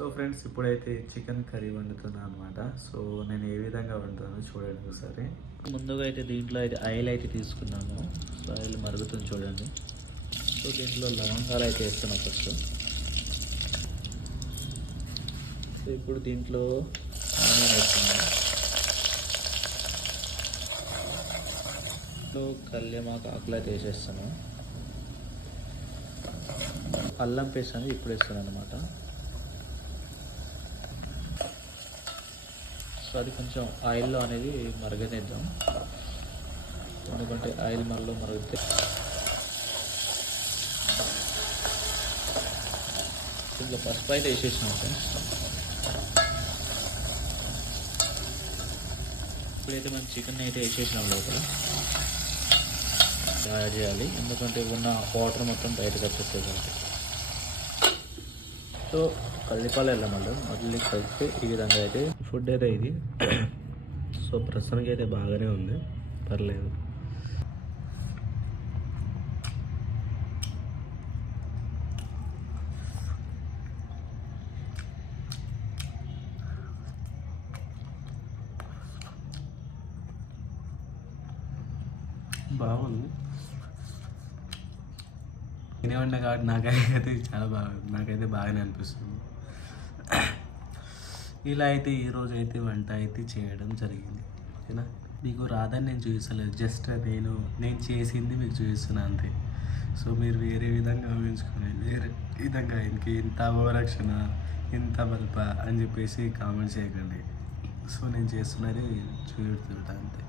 So friends, ఇప్పుడైతే chicken curry వండుతున్నాను అనమాట. So నేను ఏ విధంగా వండుతానో చూడండి ఒకసారి. ముందుగా అయితే దీంట్లో అయితే ఆయిల్ అయితే తీసుకున్నాము. సో ఆయిల్ మరుగుతుంది చూడండి. సో దీంట్లో లవంగాలు అయితే వేస్తున్నాం ఫస్ట్. సో ఇప్పుడు దీంట్లో ఆనియన్ వేస్తున్నాము. దీంట్లో కళ్యామాకు ఆకులు అయితే వేసేస్తాను. అల్లం పేస్ట్ అనేది ఇప్పుడు వేస్తాను అనమాట. సో అది కొంచెం ఆయిల్లో అనేది మరగనిద్దాం, ఎందుకంటే ఆయిల్ మరలో మరిగితే ఇంట్లో పసుపు అయితే వేసేసినాం ఫ్రెండ్స్. ఇప్పుడైతే మనం చికెన్ అయితే వేసేసినాం లోపల యాడ్ చేయాలి, ఎందుకంటే ఉన్న వాటర్ మొత్తం బయటకు వచ్చేస్తుంది కాబట్టి. సో కల్లిపాలు వెళ్ళమంటాం, మళ్ళీ కలిపితే ఈ విధంగా అయితే ఫుడ్ అయితే ఇది. సో ప్రస్తుతానికి అయితే బాగానే ఉంది, పర్లేదు. బాగుంది. తినేవండి కాబట్టి నాకైతే చాలా నాకైతే బాగానే అనిపిస్తుంది. ఇలా అయితే ఈరోజు అయితే వంట అయితే చేయడం జరిగింది, ఓకేనా. మీకు రాదని నేను చూపిస్తలేదు, జస్ట్ నేను చేసింది మీకు చూపిస్తున్నా అంతే. సో మీరు వేరే విధంగా ఊహించుకొని వేరే విధంగా ఇంత ఓవరాక్షన్, ఇంత బల్ప అని చెప్పేసి కామెంట్ చేయకండి. సో నేను చేస్తున్నది చూపెడుతుంటా అంతే.